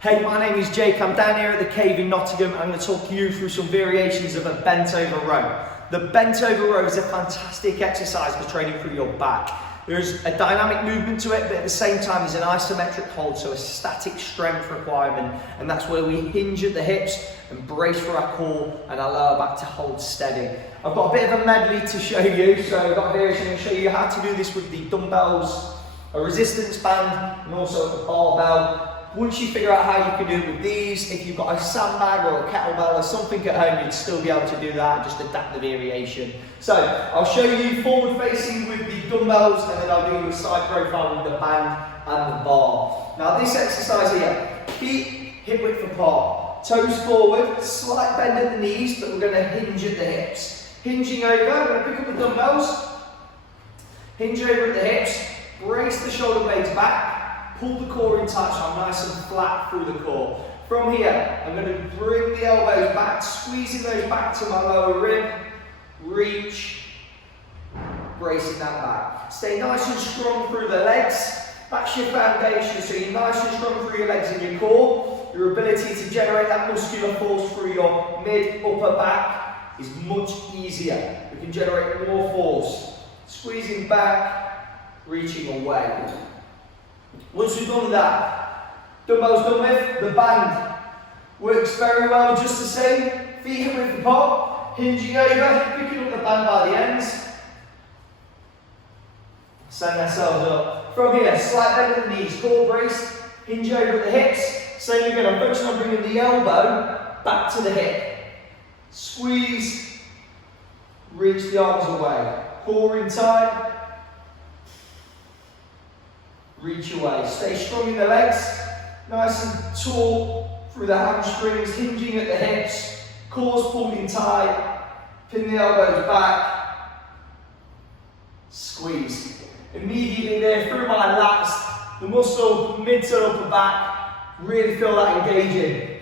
Hey, my name is Jake. I'm down here at the cave in Nottingham. I'm going to talk you through some variations of a bent over row. The bent over row is a fantastic exercise for training through your back. There's a dynamic movement to it, but at the same time there's an isometric hold, so a static strength requirement, and that's where we hinge at the hips and brace for our core and our lower back to hold steady. I've got a bit of a medley to show you, so I've got a variation to show you how to do this with the dumbbells, a resistance band, and also a barbell. Once you figure out how you can do it with these, if you've got a sandbag or a kettlebell or something at home, you'd still be able to do that, just adapt the variation. So, I'll show you forward facing with the dumbbells, and then I'll do a side profile with the band and the bar. Now this exercise here, feet hip width apart, toes forward, slight bend at the knees, but we're going to hinge at the hips. Hinging over, I'm going to pick up the dumbbells, hinge over at the hips, brace the shoulder blades back, pull the core in tight so I'm nice and flat through the core. From here, I'm going to bring the elbows back, squeezing those back to my lower rib, reach, bracing that back. Stay nice and strong through the legs. That's your foundation, so you're nice and strong through your legs and your core. Your ability to generate that muscular force through your mid, upper back is much easier. We can generate more force. Squeezing back, reaching away. Once we've done that, dumbbells done with, the band works very well just the same. Feet hip width apart, hinging over, picking up the band by the ends. Stand ourselves up. From here, slight bend at the knees, core brace, hinge over at the hips. Same again, I'm focusing on bringing the elbow back to the hip. Squeeze, reach the arms away. Core in tight. Reach away. Stay strong in the legs, nice and tall through the hamstrings, hinging at the hips, core's pulled in tight, pin the elbows back, squeeze. Immediately there, through my lats, the muscle, mid to upper back, really feel that engaging.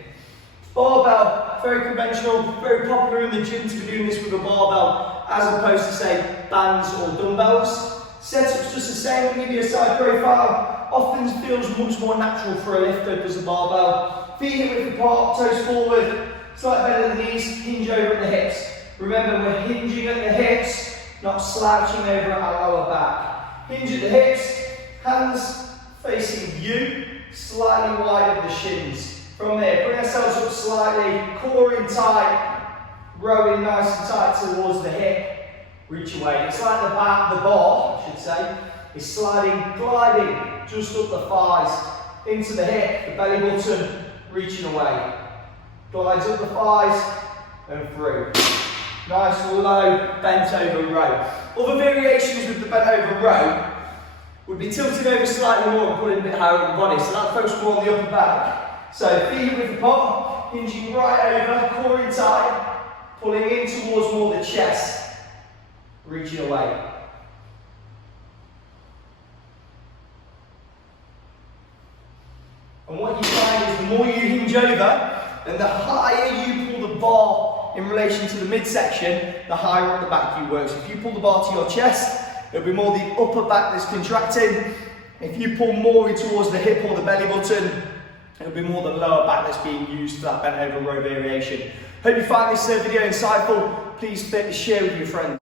Barbell, very conventional, very popular in the gym to be doing this with a barbell, as opposed to say bands or dumbbells. Setup's just the same, I'll give you a side profile. Often feels much more natural for a lift up as a barbell. Feet hip width apart, toes forward, slight bend at the knees, hinge over at the hips. Remember, we're hinging at the hips, not slouching over at our lower back. Hinge at the hips, hands facing you, slightly wide of the shins. From there, bring ourselves up slightly, core in tight, rowing nice and tight towards the hip. Reach away. It's like the bar, I should say, is sliding, gliding just up the thighs, into the hip, the belly button, reaching away. Glides up the thighs and through. Nice low bent over row. Other variations with the bent over row would be tilting over slightly more and pulling a bit higher on the body, so that focus more on the upper back. So feet with the pop, hinging right over, core in tight, pulling in towards more the chest. Reaching away. And what you find is the more you hinge over, and the higher you pull the bar in relation to the midsection, the higher up the back you work. So if you pull the bar to your chest, it'll be more the upper back that's contracting. If you pull more in towards the hip or the belly button, it'll be more the lower back that's being used for that bent over row variation. Hope you find this video insightful. Please share with your friends.